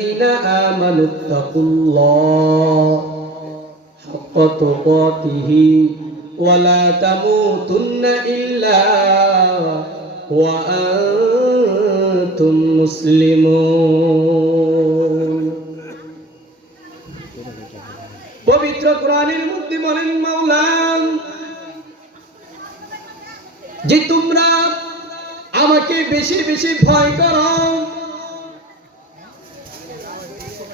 آمنوا اتقوا الله حق تقاته ولا تموتن إلا وأنتم مسلمون পবিত্র কোরআনের মধ্যে বলেন মাওলা যে তোমরা আমাকে বেশি বেশি ভয় করো,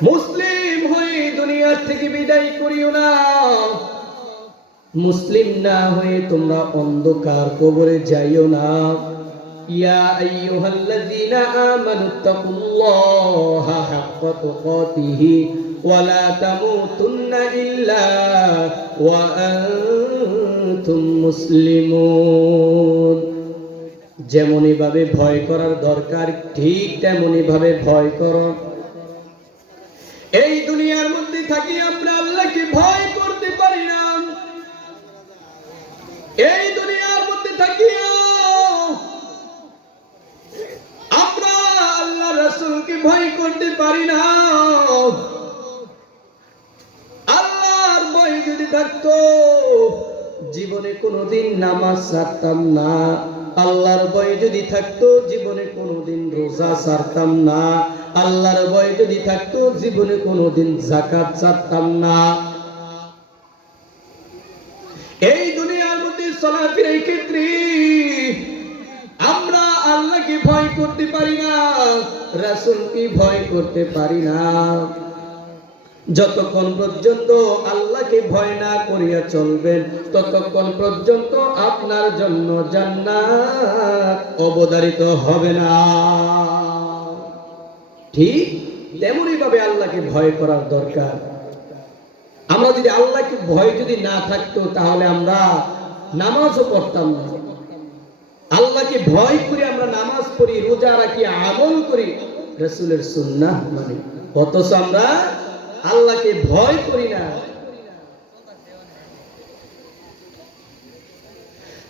মুসলিম হয়ে দুনিয়া থেকে বিদায় করিও না, মুসলিম না হয়ে তোমরা অন্ধকার কবরে যাইও না। ইয়া আইয়ুহাল্লাযীনা আমানুত্তাকুল্লাহা হাক্কা তুকাতিহি ওয়া লা তামুতুন্না ইল্লা ওয়া আনতুম মুসলিমুন। যেমনই ভাবে ভয় করার দরকার ঠিক তেমনই ভাবে ভয় করো। এই দুনিয়ার মধ্যে থাকি আমরা আল্লাহকে ভয় করতে পারি না, এই দুনিয়ার মধ্যে থাকি আমরা আল্লাহ রাসূলকে ভয় করতে পারি না। আল্লাহর ভয় যদি থাকতো জীবনে কোনোদিন নামাজ ছাড়তাম না, আল্লাহর ভয় যদি থাকতো জীবনে কোনোদিন রোজা ছাড়তাম না, আল্লাহর ভয় যদি থাকতো জীবনে কোনোদিন যাকাত ছাড়তাম না। এই দুনিয়ার মধ্যে চলাফেরার ক্ষেত্রে আমরা আল্লাহকে ভয় করতে পারি না, রাসূলকে ভয় করতে পারি না। যতক্ষণ পর্যন্ত আল্লাহকে ভয় না করিয়া চলবেন ততক্ষণ পর্যন্ত আপনার জন্য জান্নাত অবধারিত হবে না। ঠিক তেমনই ভাবে আল্লাহকে ভয় করার দরকার। আমরা যদি আল্লাহকে ভয় যদি না থাকতো তাহলে আমরা নামাজও পড়তাম না। আল্লাহকে ভয় করে আমরা নামাজ পড়ি, রোজা রাখি, আমল করি, রাসূলের সুন্নাহ মানি, অথচ আমরা আল্লাহকে ভয় করি না।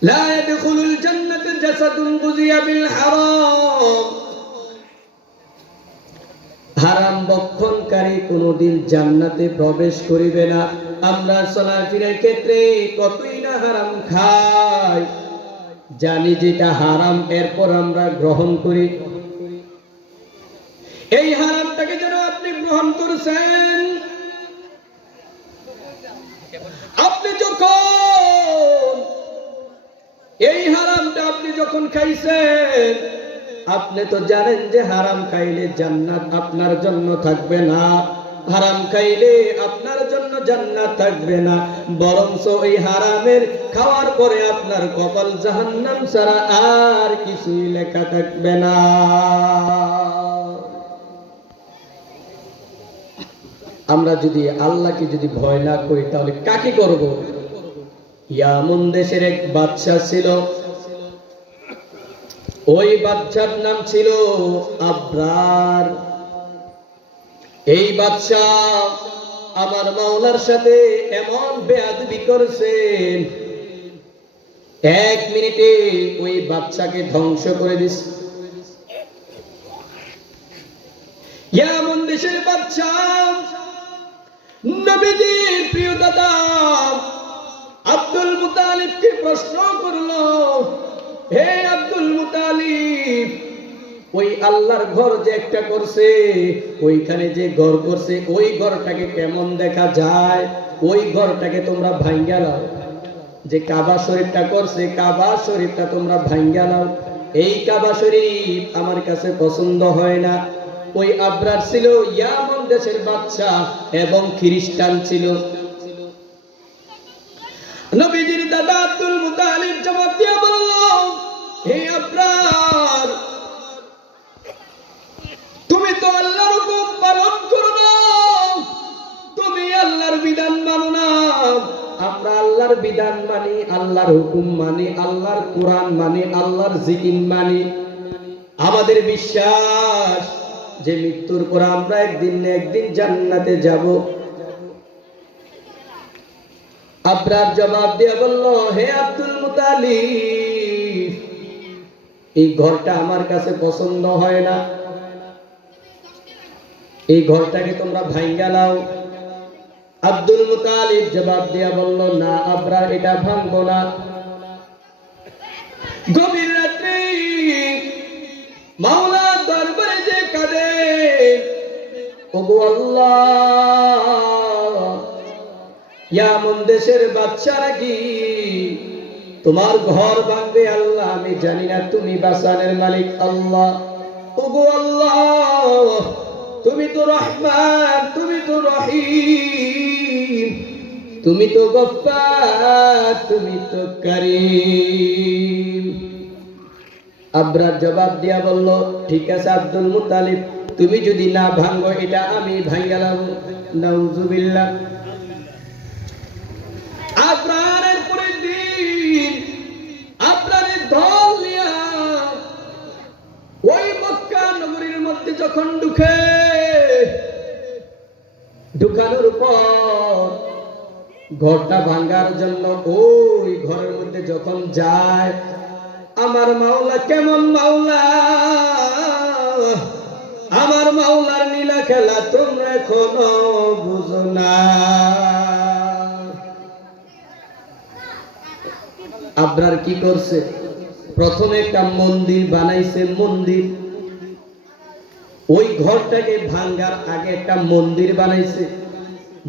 লা ইয়াদখুলুল জান্নাতা জাসাদুন গুযিয়া বিল হারাম। হারাম ভক্ষণকারী কোনদিন জান্নাতে প্রবেশ করিবে না। আমরা চলাফেরার ক্ষেত্রে কতই না হারাম খাই, জানি যেটা হারাম, এরপর আমরা গ্রহণ করি। এই হারামটাকে যেন আপনি গ্রহণ করছেন, আপনি যখন এই হারামটা আপনি যখন খাইছেন, আপনি তো জানেন যে হারাম খাইলে জান্নাত আপনার জন্য থাকবে না, হারাম খাইলে আপনার জন্য জান্নাত থাকবে না, বরঞ্চ এই হারামের খাওয়ার পরে আপনার কপাল জাহান্নাম ছাড়া আর কিছুই লেখা থাকবে না। আমরা যদি আল্লাহকে যদি ভয় না করি তাহলে কাকে করব? ইয়ামন দেশের এক বাদশা ছিল, ওই বাদশার নাম ছিল আবরার। এই বাদশা আমার মাওলার সাথে এমন বেয়াদবি করেছেন, এক মিনিটে ওই বাদশাকে ধ্বংস করে দিছে। ইয়ামন দেশের বাদশা নবীজির প্রিয় দাদা আব্দুল মুতালিবকে প্রশ্ন করলো, হে আব্দুল মুতালিব, ওই আল্লাহর ঘর যে একটা করছে, ওইখানে যে ঘর করছে ওই ঘরটাকে কেমন দেখা যায়? ওই ঘরটাকে তোমরা ভাঙ্গা লাও। যে কাবা শরীফটা করছে, কাবা শরীফটা তোমরা ভাঙ্গা লাও। এই কাবা শরীফ আমার কাছে পছন্দ হয় না। ওই আবরার ছিল ইয়ামন দেশের বাদশা এবং খ্রিস্টান ছিল। নবীজির দাদা আব্দুল মুতালিব জবাব দিয়ে বলল, হে আবরার, তুমি তো আল্লাহর হুকুম পালন করো না, তুমি আল্লাহর বিধান মানো না। আমরা আল্লাহর বিধান মানি, আল্লাহর হুকুম মানি, আল্লাহর কোরআন মানি, আল্লাহর জিকির মানি। আমাদের বিশ্বাস যে মৃত্যুর পর আমরা একদিন না একদিন জান্নাতে যাব। আবরার জবাব দিয়ে বলল, হে আব্দুল মুতালিব, এই ঘরটা আমার কাছে পছন্দ হয় না। এই ঘরটাকে তোমরা ভাঙ্গা নাও। আব্দুল মুতালিব জবাব দিয়া বলল, না আবরার, এটা ভাঙবো না। গভীর রাত্রে মাওলা দরবারে যে কাঁদে, ওগো আল্লাহ, ইয়ামন দেশের বাদশা নাকি তোমার ঘর ভাঙবে? আল্লাহ আমি জানি না, তুমি বাসানের মালিক আল্লাহ। ওগো আল্লাহ, তুমি তো রহমান, তুমি তো রহিম, তুমি তো গফফার, তুমি তো করিম। আবরার জবাব দিয়া বলল, ঠিক আছে আব্দুল মুতালিব, তুমি যদি না ভাঙো এটা আমি ভাঙ্গালাম। নাউজুবিল্লাহ। আবরারের পরের দিন আবরারের দল নিয়া ওই মক্কা নগরীর মধ্যে যখন ঢুকানোর পর ঘরটা ভাঙার জন্য ওই ঘরের মধ্যে যখন যায়, আমার মাওলা কেমন মাওলা, আমার মাওলার নীলা খেলা তোমরা এখনো বুঝো না। আবরার কি করছে? প্রথমে একটা মন্দির বানাইছে। মন্দির, ওই ঘরটাকে ভাঙ্গার আগে একটা মন্দির বানাইছে।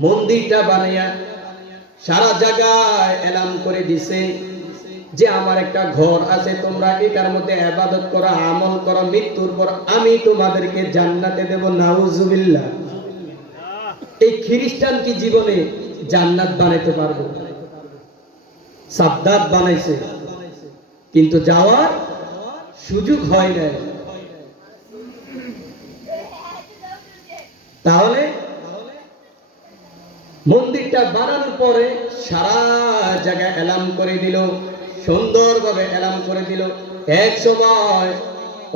মন্দিরটা বানাইয়া সারা জায়গায় এলান করে দিছে যে আমার একটা ঘর আছে, তোমরা এটার মধ্যে ইবাদত করো, আমল করো, মৃত্যুর পর আমি তোমাদেরকে জান্নাতে দেব। নাউজুবিল্লাহ। এই খ্রিস্টান কি জীবনে জান্নাত বানাইতে পারবে? সাদ্দাত বানাইছে, কিন্তু যাওয়ার সুযোগ হয় না। তাহলে মন্দিরটা বানানোর পরে সারা জায়গায় এলান করে দিল, সুন্দরভাবে এলান করে দিল। এক সময়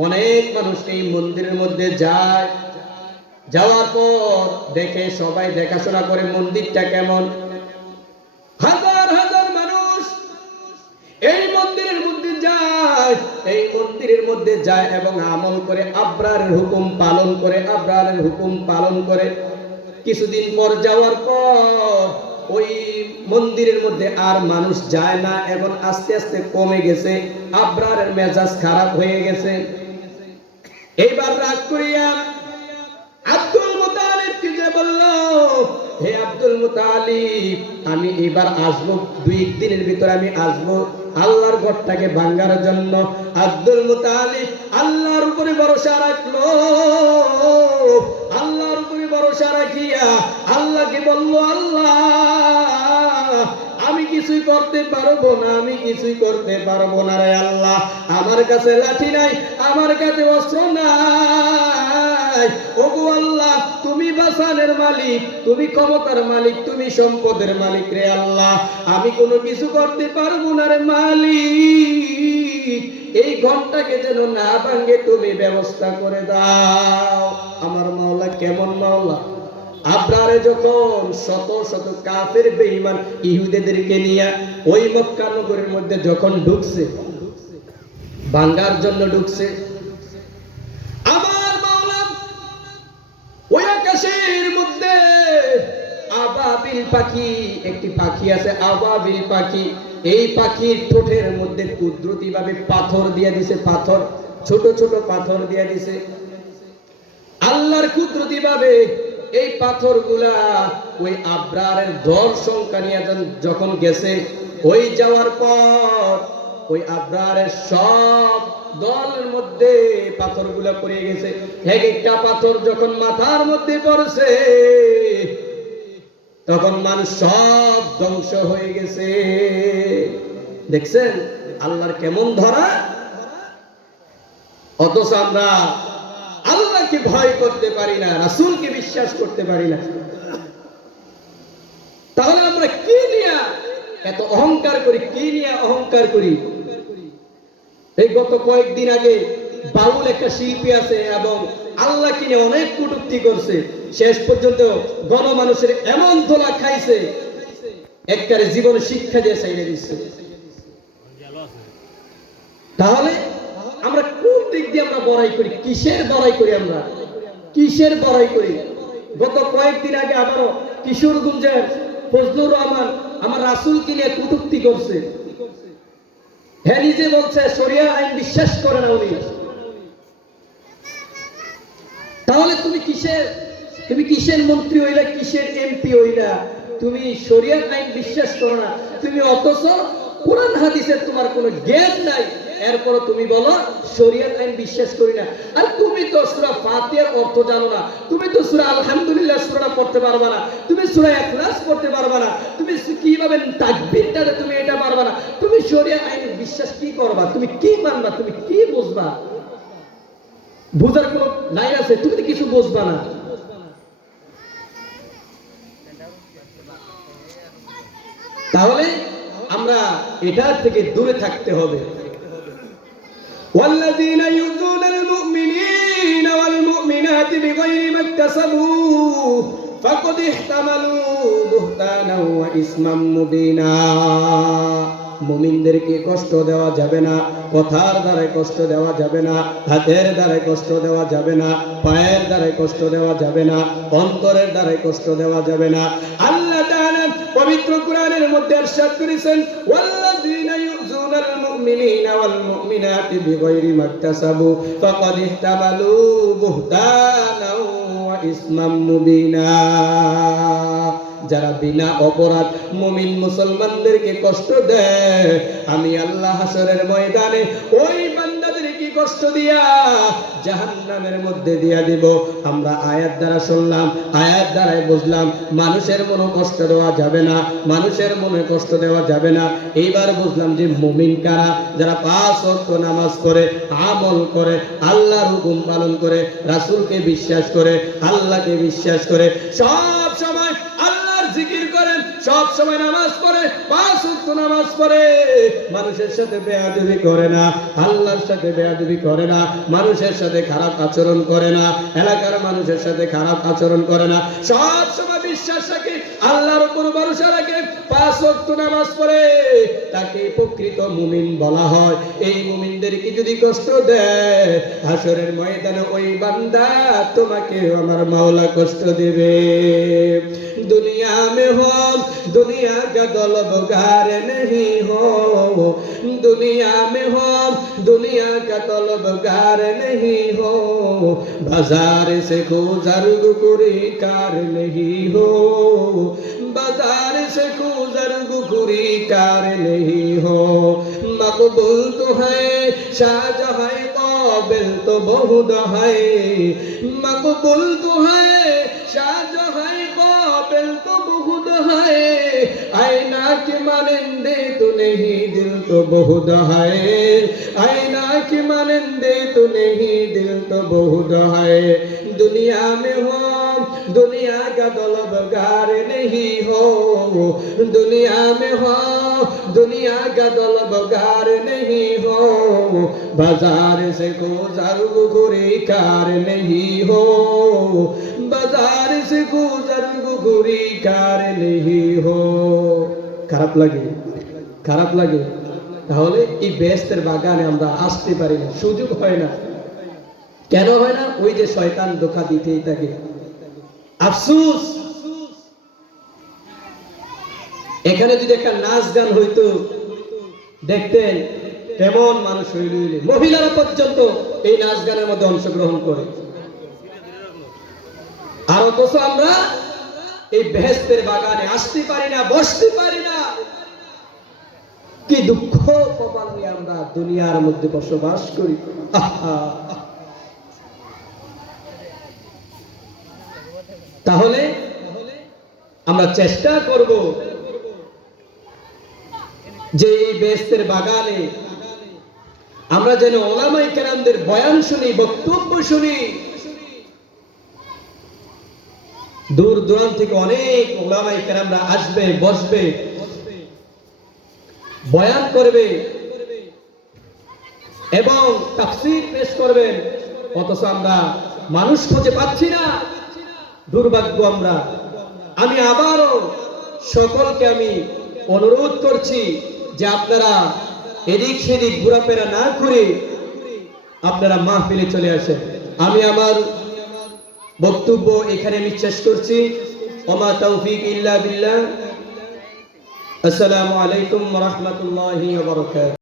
অনেক মানুষ এই মন্দিরের মধ্যে যায়, যাওয়ার পর দেখে, সবাই দেখাশোনা করে মন্দিরটা কেমন। হাজার হাজার মানুষ এই মন্দিরের মধ্যে যায়, এই মন্দিরের মধ্যে যায় এবং আমল করে, আবরারের হুকুম পালন করে, আবরারের হুকুম পালন করে। কিছুদিন পর যাওয়ার পর ওই মন্দিরের মধ্যে আর মানুষ যায় না এবং আস্তে আস্তে কমে গেছে। আবরারের মেজাজ খারাপ হয়ে গেছে। এইবার রাগ করিয়া আব্দুল মুতালিবকে যে বলল, হে আব্দুল মুতালিব, আমি এবার আসবো, 2 দিনের ভিতরে আমি আসবো আল্লাহর ঘরটাকে ভাঙার জন্য। আব্দুল মুতালিব আল্লাহর উপরে ভরসা রাখলো। আল্লাহর উপরে ভরসা রাখিয়া আল্লাহকে বলল, আল্লাহ আমি কিছুই করতে পারবো না, আমি কিছুই করতে পারবো না রে আল্লাহ। আমার কাছে লাঠি নাই, আমার কাছে অস্ত্র নাই। ওগো আল্লাহ, তুমি বাসানের মালিক, তুমি ক্ষমতার মালিক, তুমি সম্পদের মালিক রে আল্লাহ। আমি কোনো কিছু করতে পারবো না রে মালিক। এই ঘরটাকে যেন না ভাঙে তুমি ব্যবস্থা করে দাও। আমার মাওলা কেমন মাওলা! আবরারে যখন শত শত কাফের বেঈমান ইহুদিদেরকে নিয়ে ওই মক্কা নগরীর মধ্যে যখন ঢুকছে, ভাঙার জন্য ঢুকছে, আমার মাওলা ওই আকাশের মধ্যে আবাবিল পাখি, একটি পাখি আছে আবাবিল পাখি, এই পাখির ঠোঁটের মধ্যে কুদরতি ভাবে পাথর দিয়ে দিছে, পাথর, ছোট ছোট পাথর দিয়ে দিছে। আল্লাহর কুদরতি ভাবে এই পাথরগুলা ওই আবরারের দল সংখ্যা নিয়ে যখন গেছে, ওই যাওয়ার পর ওই আবরারের সব দলের মধ্যে পাথরগুলা পড়ে গেছে। এক একটা পাথর যখন মাথার মধ্যে পড়ছে, তখন মানুষ সব ধ্বংস হয়ে গেছে। দেখছেন আল্লাহর কেমন ধরা! অথচ আমরা আল্লাহকে ভয় করতে পারি না, রাসূলকে বিশ্বাস করতে পারি না। তাহলে আমরা কি নিয়ে এত অহংকার করি? কি নিয়ে অহংকার করি? এই গত কয়েকদিন আগে বাউল একটা শিল্পী আছে এবং আল্লাহ কিনে অনেক কটূক্তি করছে, শেষ পর্যন্ত গণমানুষের এমন ধোলা খাইছে, একবারে জীবনে শিক্ষা দিয়ে চাইলে দিচ্ছে। তাহলে আমরা কোন দিক দিয়ে আমরা বড়াই করি? কিসের বড়াই করি? আমরা কিসের বড়াই করি? গত কয়েকদিন আগে আবারও কিশোরগঞ্জের ফজলুর রহমান আমার রাসূলকে নিয়ে কটূক্তি করছে। হ্যাঁ, নিজে বলছে শরিয়া আইন বিশ্বাস করে না উনি। তাহলে তুমি কিসের মন্ত্রী হইলা, কিসের এমপি হইলা? তুমি শরিয়াত আইন বিশ্বাস করো না, তুমি অথচ কোরআন হাদিসের তোমার কোনো জ্ঞান নাই, এরপর তুমি বলো শরিয়াত আইন বিশ্বাস করি না। আর তুমি তো সূরা ফাতিহার অর্থ জানো না, তুমি তো সূরা আলহামদুলিল্লাহ সূরাটা পড়তে পারবা না, তুমি সূরা ইখলাস পড়তে পারবা না, তুমি কিভাবে তাকবীরটা তুমি এটা পারবা না, তুমি শরিয়াত আইন বিশ্বাস কি করবা? তুমি কি মানবা? তুমি কি বুঝবা? বুঝার কোন লাইন আছে? তুমি তো কিছু বুঝবা না। তাহলে আমরা এটা থেকে দূরে থাকতে হবে। والذين يؤذون المؤمنين والمؤمنات بغير ما اكتسبوا فقد احتملوا بهتانا وإثما مبينا। মুমিনদেরকে কষ্ট দেওয়া যাবে না, কথার দ্বারা কষ্ট দেওয়া যাবে না, হাতের দ্বারা কষ্ট দেওয়া যাবে না, পায়ের দ্বারা কষ্ট দেওয়া যাবে না, অন্তরের দ্বারা কষ্ট দেওয়া যাবে না। আল্লাহ তাআলা পবিত্র কোরআনের মধ্যে ইরশাদ করেছেন, ওয়াল্লাযীনা ইউযুনাল মুমিনিনা ওয়াল মুমিনাতি বিগাইরি মাকতাসাবু ফাকাদ ইহতামালু বুহতানাও ওয়া ইসমাম মুবিনা। যারা বিনা অপরাধ মুমিন মুসলমানদেরকে কষ্ট দেয়, আমি আল্লাহ হাসরের ময়দানে ওই বান্দাদেরকে কষ্ট দিয়া জাহান্নামের মধ্যে দিয়া দিব। আমরা আয়াত দ্বারা শুনলাম, আয়াত দ্বারাই বুঝলাম মানুষের মনে কষ্ট দেওয়া যাবে না, মানুষের মনে কষ্ট দেওয়া যাবে না। এইবার বুঝলাম যে মুমিন কারা? যারা 5 ওয়াক্ত নামাজ করে, আমল করে, আল্লাহর হুকুম পালন করে, রাসূলকে বিশ্বাস করে, আল্লাহকে বিশ্বাস করে, সব সময় জিকির করেন, সব সময় নামাজ পড়ে, 5 ওয়াক্ত নামাজ পড়ে, মানুষের সাথে বেয়াদবি করে না, আল্লাহর সাথে বেয়াদবি করে না, মানুষের সাথে খারাপ আচরণ করে না, এলাকার মানুষের সাথে খারাপ আচরণ করে না, সব সময় বিশ্বাস রাখে, আল্লাহর উপর ভরসা রাখে, 5 ওয়াক্ত নামাজ পড়ে, তাকে প্রকৃত মুমিন বলা হয়। এই মুমিনদেরকে যদি কষ্ট দেয়, হাসরের ময়দানে ওই বান্দা তোমাকে আমার মাওলা কষ্ট দেবে। दुनिया में हो दुनिया का तलबगार नहीं हो, दुनिया में हो दुनिया का तलबगार नहीं हो, बाजार से गुजर गुरी कार नहीं हो, बाजार से गुजर गुरी कार नहीं हो। मकबूल तो है शाहजहां काबिल तो बहुत है, मकबूल तो है शाहजहां काबिल तो बहुत है, आईना के मानंदे तो नहीं दिल तो बहुत है, आईना के मानंदे तो नहीं दिल तो बहुत है। दुनिया में हो दुनिया का तलबगार नहीं हो, दुनिया में हो दुनिया का तलबगार नहीं हो, बाजार से गुजर गुरी कार नहीं हो, बाजार से गुजर गुरी कार नहीं हो। খারাপ লাগে? খারাপ লাগে? তাহলে এই বেহেশতের বাগানে আমরা আসতে পারি না, সুযোগ হয় না। কেন হয় না? ওই যে শয়তান ধোঁকা দিতেই থাকে। আফসোস, এখানে যদি একটা নাচ গান হইতো, দেখতেন কেমন মানুষ হইল, মহিলারা পর্যন্ত এই নাচ গানের মধ্যে অংশগ্রহণ করে। আর অথচ আমরা এই বেহেশতের বাগানে আসতে পারি না, বসতে পারি না। কি দুঃখ কপাল নিয়ে আমরা দুনিয়ার মধ্যে বসবাস করি। তাহলে আমরা চেষ্টা করব যে এই বেহেশতের বাগানে আমরা যেন উলামায়ে কেরামদের বয়ান শুনি, বক্তব্য শুনি। দূর দূরান্ত থেকে অনেক উলামায়ে কেরামরা আসবে, বসবে, বয়ান করবে এবং তাফসীর পেশ করবেন, অথচ আমরা মানুষ খুঁজে পাচ্ছি না। দুর্ভাগ্য আমরা। আমি আবারও সকলকে আমি অনুরোধ করছি যে আপনারা এদিক সেদিক ঘোরাফেরা না করে আপনারা মাহফিলে চলে আসেন। আমি আমার বক্তব্য এখানে আমি শেষ করছি। ওমা তৌফিক ইল্লা বিল্লাহ। আসসালামু আলাইকুম ওয়া রাহমাতুল্লাহি ওয়া বারাকাতুহু।